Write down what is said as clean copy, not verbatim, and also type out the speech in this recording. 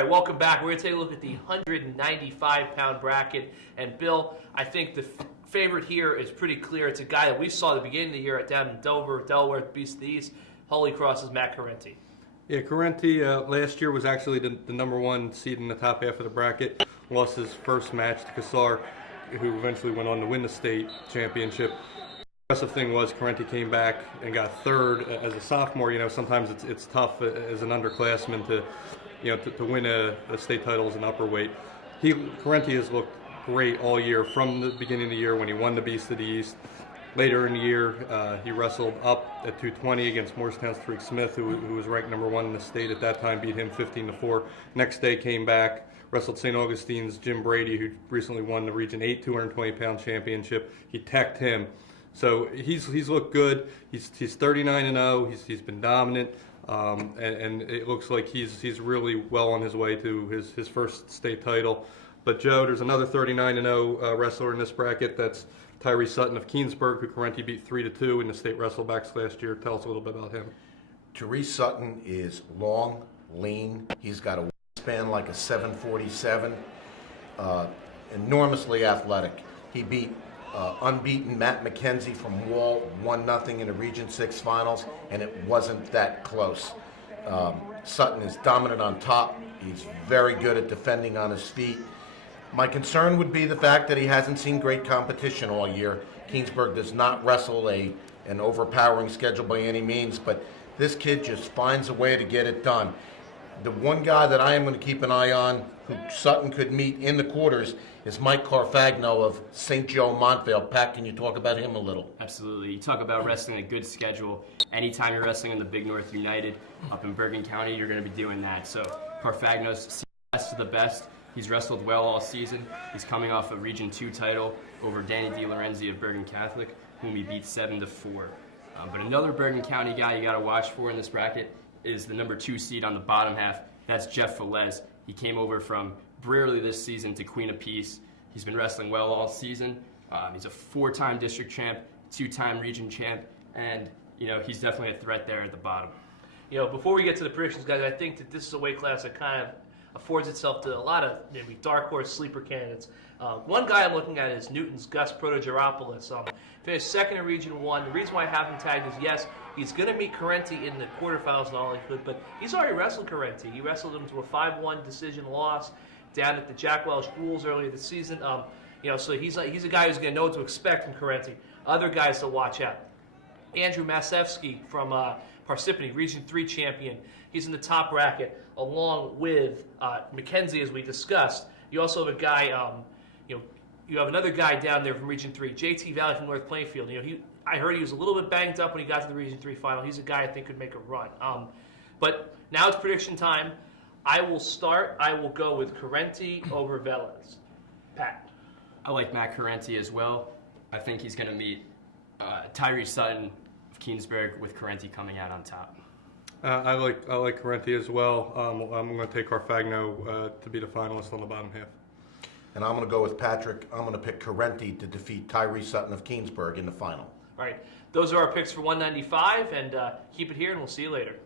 right, welcome back. We're going to take a look at the 195-pound bracket. And, Bill, I think the favorite here is pretty clear. It's a guy that we saw at the beginning of the year down in Dover, Delaware, Beast of the East. Holy Cross is Matt Correnti. Yeah, Correnti last year was actually the #1 seed in the top half of the bracket. Lost his first match to Cassar, who eventually went on to win the state championship. The impressive thing was Correnti came back and got third as a sophomore. You know, sometimes it's tough as an underclassman to win a state title as an upper weight. Correnti has looked great all year from the beginning of the year when he won the Beast of the East. Later in the year, he wrestled up at 220 against Morristown's Tariq Smith, who was ranked #1 in the state at that time, beat him 15-4. Next day came back, wrestled St. Augustine's Jim Brady, who recently won the Region 8 220-pound championship. He teched him. So he's looked good. He's 39-0. He's been dominant, and it looks like he's really well on his way to his first state title. But Joe, there's another 39-0 wrestler in this bracket. That's Tyree Sutton of Keensburg, who Correnti beat 3-2 in the state wrestlebacks last year. Tell us a little bit about him. Tyree Sutton is long, lean. He's got a wingspan like a 747. Enormously athletic. He beat unbeaten Matt McKenzie from Wall 1-0 in the Region 6 finals, and it wasn't that close. Sutton is dominant on top. He's very good at defending on his feet. My concern would be the fact that he hasn't seen great competition all year. Keensburg does not wrestle an overpowering schedule by any means, but this kid just finds a way to get it done. The one guy that I am going to keep an eye on, who Sutton could meet in the quarters, is Mike Carfagno of St. Joe Montvale. Pat, can you talk about him a little? Absolutely. You talk about wrestling a good schedule. Anytime you're wrestling in the Big North United up in Bergen County, you're going to be doing that. So Carfagno's best of the best. He's wrestled well all season. He's coming off a Region 2 title over Danny DiLorenzi of Bergen Catholic, whom he beat 7-4. But another Bergen County guy you got to watch for in this bracket is the #2 seed on the bottom half. That's Jeff Velez. He came over from Brearley this season to Queen of Peace. He's been wrestling well all season. He's a 4-time district champ, 2-time region champ, and he's definitely a threat there at the bottom. Before we get to the predictions, guys, I think that this is a weight class that kind of affords itself to a lot of maybe dark horse sleeper candidates. One guy I'm looking at is Newton's Gus Protogerop. Finished second in Region 1. The reason why I have him tagged is, yes, he's going to meet Correnti in the quarterfinals and all he could, but he's already wrestled Correnti. He wrestled him to a 5-1 decision loss down at the Jack Welch Rules earlier this season. So he's a guy who's going to know what to expect from Correnti. Other guys to watch out. Andrew Masevsky from Parsippany, Region 3 champion. He's in the top bracket, along with McKenzie, as we discussed. You also have a guy, you have another guy down there from Region 3, JT Valley from North Plainfield. I heard he was a little bit banged up when he got to the Region 3 final. He's a guy I think could make a run. But now it's prediction time. I will start. I will go with Correnti over Velez. Pat. I like Matt Correnti as well. I think he's going to meet Tyree Sutton of Keensburg with Correnti coming out on top. I like Correnti as well. I'm going to take Carfagno to be the finalist on the bottom half. And I'm going to go with Patrick. I'm going to pick Correnti to defeat Tyree Sutton of Keensburg in the final. All right. Those are our picks for 195, and keep it here, and we'll see you later.